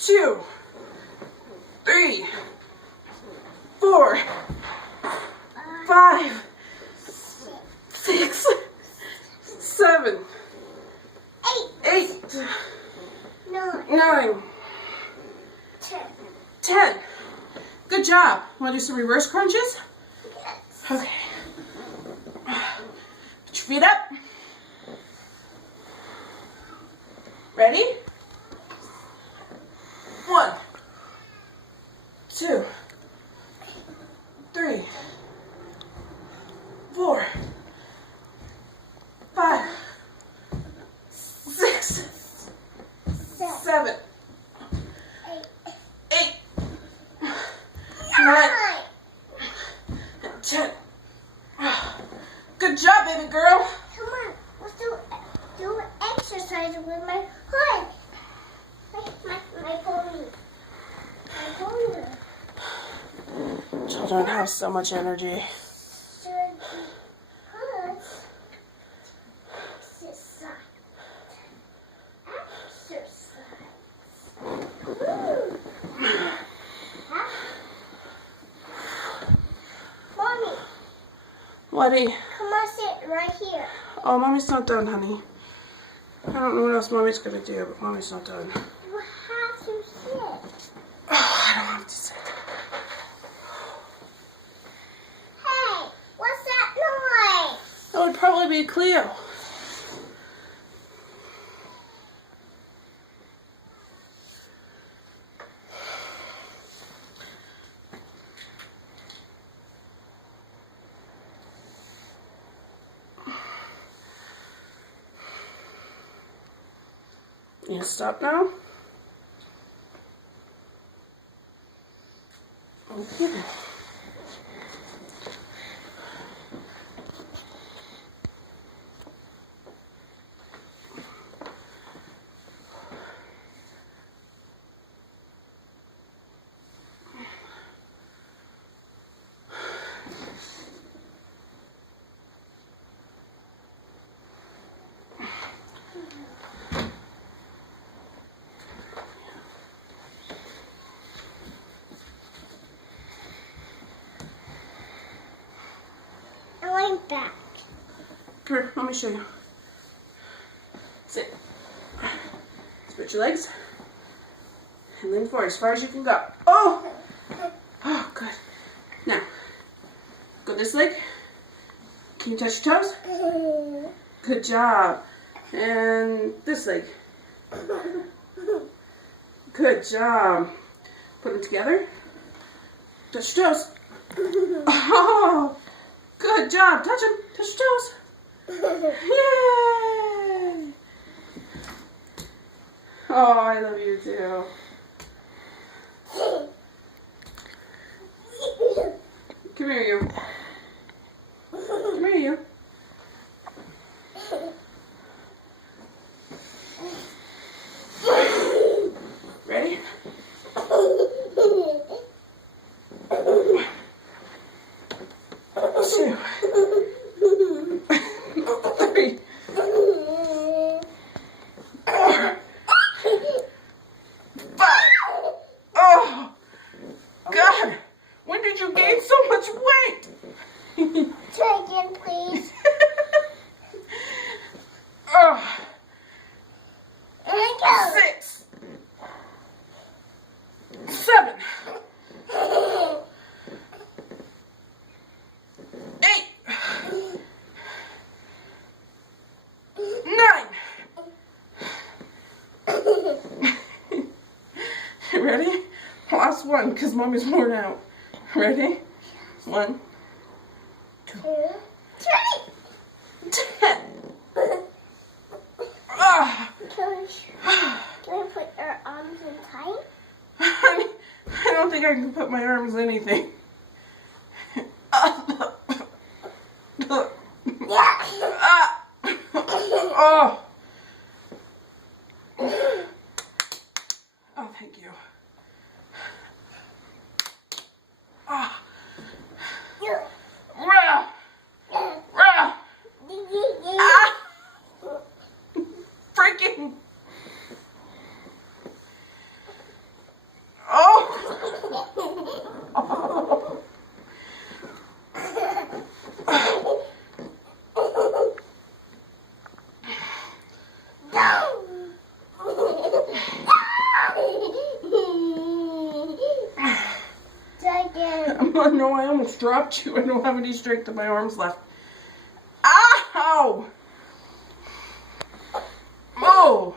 2, 3, 4, 5, 6, 7, 8, 9, 10. Good job. Want to do some reverse crunches? Okay. Put your feet up. Ready? 1, 2, 3, 4, 5, 6, 7, 8, 9, 10. Good job, baby girl. Come on, let's do exercise with my hood. My pony. My pony. Children have so much energy. Should be hood. Exercise. Mommy, Whatty? come on, sit right here. Oh, Mommy's not done, honey. I don't know what else Mommy's gonna do, but Mommy's not done. You have to sit. Oh, I don't have to sit. Hey, what's that noise? That would probably be Cleo. You stop now? Okay. I like that. Come here, let me show you. Sit. Spread your legs. And lean forward as far as you can go. Oh! Oh, good. Now, go this leg. Can you touch your toes? Good job. And this leg. Good job. Put them together. Touch your toes. Oh! Good job. Touch them. Touch your toes. Yay! Oh, I love you too. Come here, you. Come here, you. Ready? 2, 3, 4, 5. Oh, God. When did you gain so much weight? Try again, please. Oh, Here we go. 6, 7, 8, 9. Ready? Last one, because Mommy's worn out. Ready? 1, 2, 2, 10. Ah. 3. Can we put our arms in tight? Honey, I don't think I can put my arms in anything. Yeah. Ah. Oh. Oh, thank you. Ah. Rah. Rah. Ah. Freaking. No, I almost dropped you. I don't have any strength in my arms left. Ow! Oh!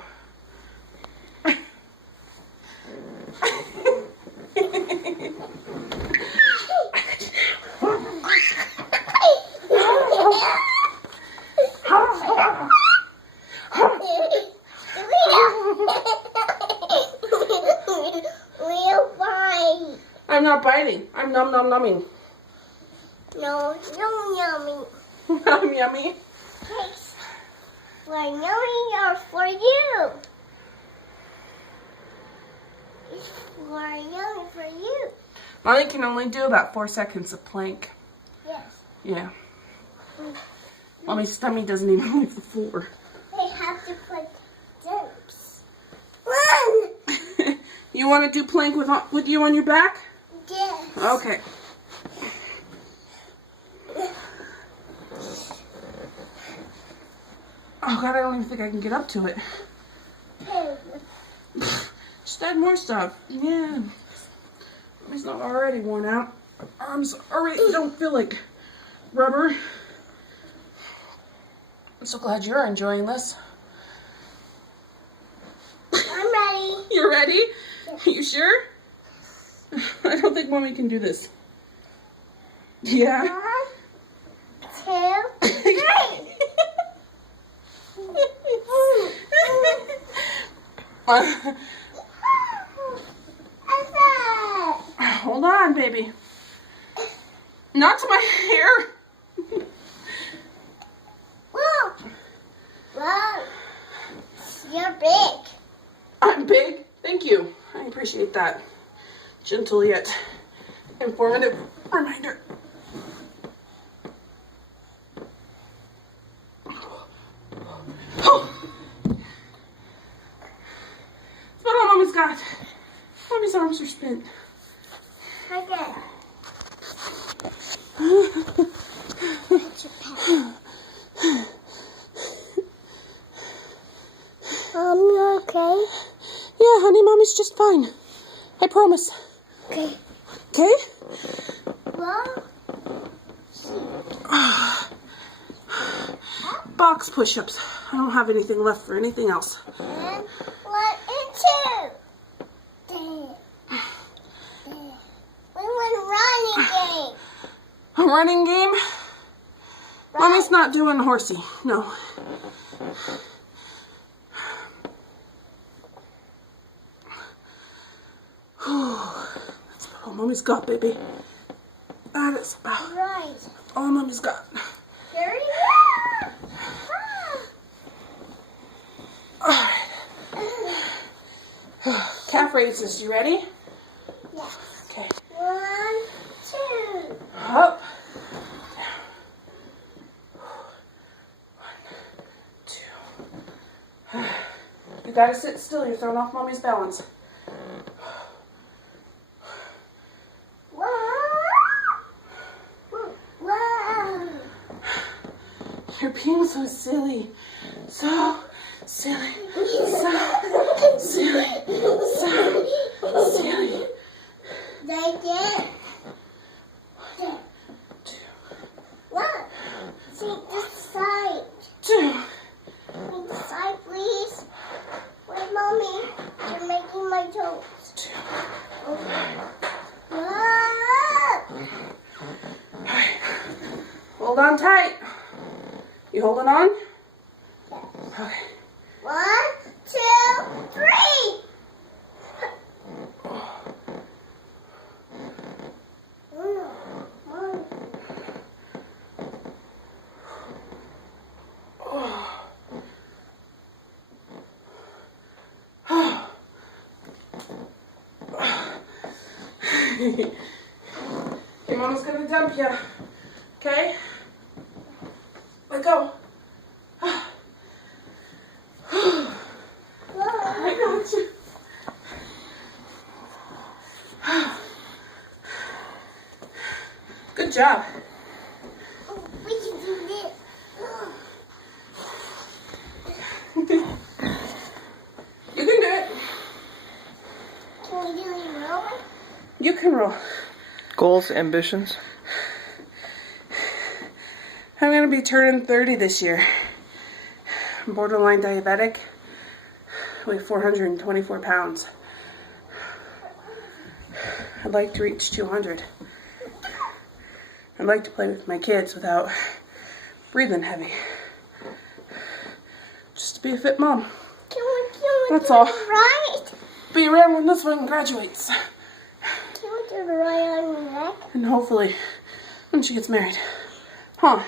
I'm not biting. I'm numbing. No, yummy. I'm yummy. Thanks. For yummy or for you? It's for yummy for you. Mommy can only do about 4 seconds of plank. Yes. Yeah. Mommy's stomach doesn't even leave the floor. They have to put jumps. Run! You want to do plank with you on your back? Yes. Okay. Oh God, I don't even think I can get up to it. Just add more stuff. Yeah. It's not already worn out. Arms already don't feel like rubber. I'm so glad you're enjoying this. I'm ready. You ready? You sure? I don't think Mommy can do this. Yeah. 1, 2, 3. Hold on, baby. Not to my hair. Whoa. Whoa. You're big. I'm big. Thank you. I appreciate that. Gentle yet informative reminder. Oh. That's about all Mama's got. Mommy's arms are spent. Okay. You okay? Yeah, honey, Mommy's just fine. I promise. Okay. Okay? Well, Box push-ups. I don't have anything left for anything else. and 1 and 2. We want running game. A running game? Mommy's not doing horsey. No. That's about all Mommy's got, baby. That is about Right. all Mommy's got. There you go. Alright. Calf raises. You ready? Yes. Okay. 1, 2. Up. You gotta sit still. You're throwing off Mommy's balance. Wow. You're being so silly. So silly. So silly. So silly. They did. 2, 1. See this side. 2. See the side, please. Wait, Mommy. You're making my toes. 2. Okay. Whoa. Alright. Hold on tight. You holding on? Okay. 1, 2, 3. Your Mama's gonna dump you. Okay? Let go. I got you. Good job. We can do this. You can do it. Can we do it rolling? You can roll. Goals, ambitions? I'm going to be turning 30 this year. I'm borderline diabetic. I weigh 424 pounds. I'd like to reach 200. I'd like to play with my kids without breathing heavy. Just to be a fit mom. Can we That's do all. the right? Be around when this one graduates. Can we do the right on your neck? And hopefully when she gets married. Huh.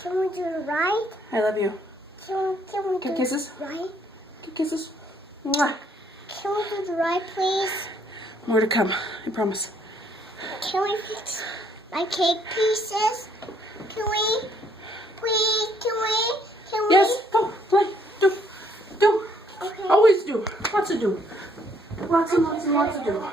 Can we do the right? I love you. Can we Give do kisses. the right? Give kisses. Mwah. Can we do the right, please? More to come. I promise. Can we fix my cake pieces? Can we? Please, can we? Yes. Go. Play. Do. Okay. Always do. Lots to do. Lots and lots and lots to do.